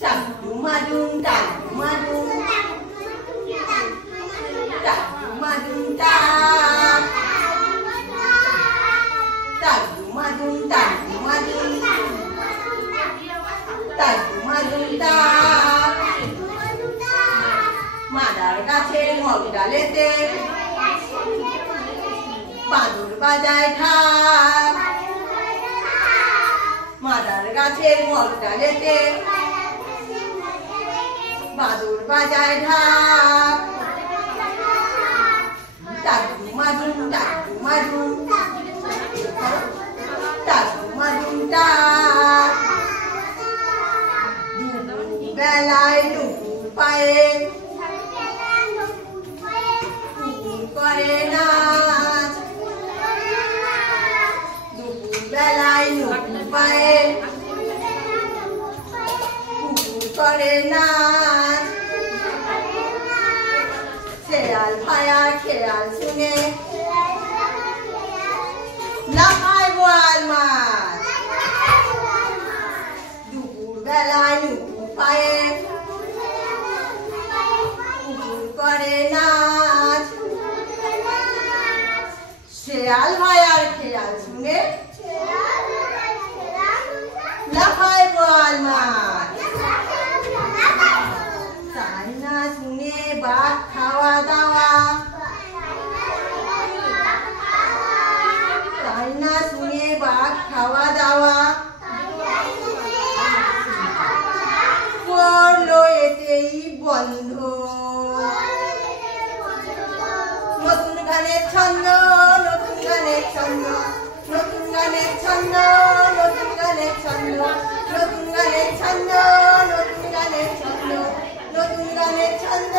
Tagdumadung, tagdumadung, tagdumadung, tag. Tagdumadung, tagdumadung, tagdumadung, tag. Mother গাছে mug ডালেতে বাদুড় বাজায় ঢাক। Mother গাছের মগ ডালেতে বাদুড় বাজায় ঢাক। টাকুমাদুম টাকুমাদুম টাকুমাদুম টাক। বেলায় দুপুর পায়ে কুকুর করে নাচ। দুপুর বেলায় দুপুর পায়ে কুকুর করে নাচ। খেয়াল ভায়ার খেয়াল শুনে লাফায় বোয়াল মাছ। দুপুর বেলায় দুপুর পায়ে কুকুর করে নাচ। শেয়াল ভায়ার খেয়াল শুনে লাফায় বোয়াল মাছ। তাই না শুনে বাঘ খাওয়া দাওয়া। তাই না শুনে বাঘ খাওয়া দাওয়া করলো এতেই বন্ধ। নতুন গানের ছন্দ, নতুন গানের ছন্দ, নতুন গানের ছন্দ, নতুন গানের ছন্দ, নতুন গানের ছন্দ, নতুন গানের ছন্দ, নতুন গানের ছন্দ।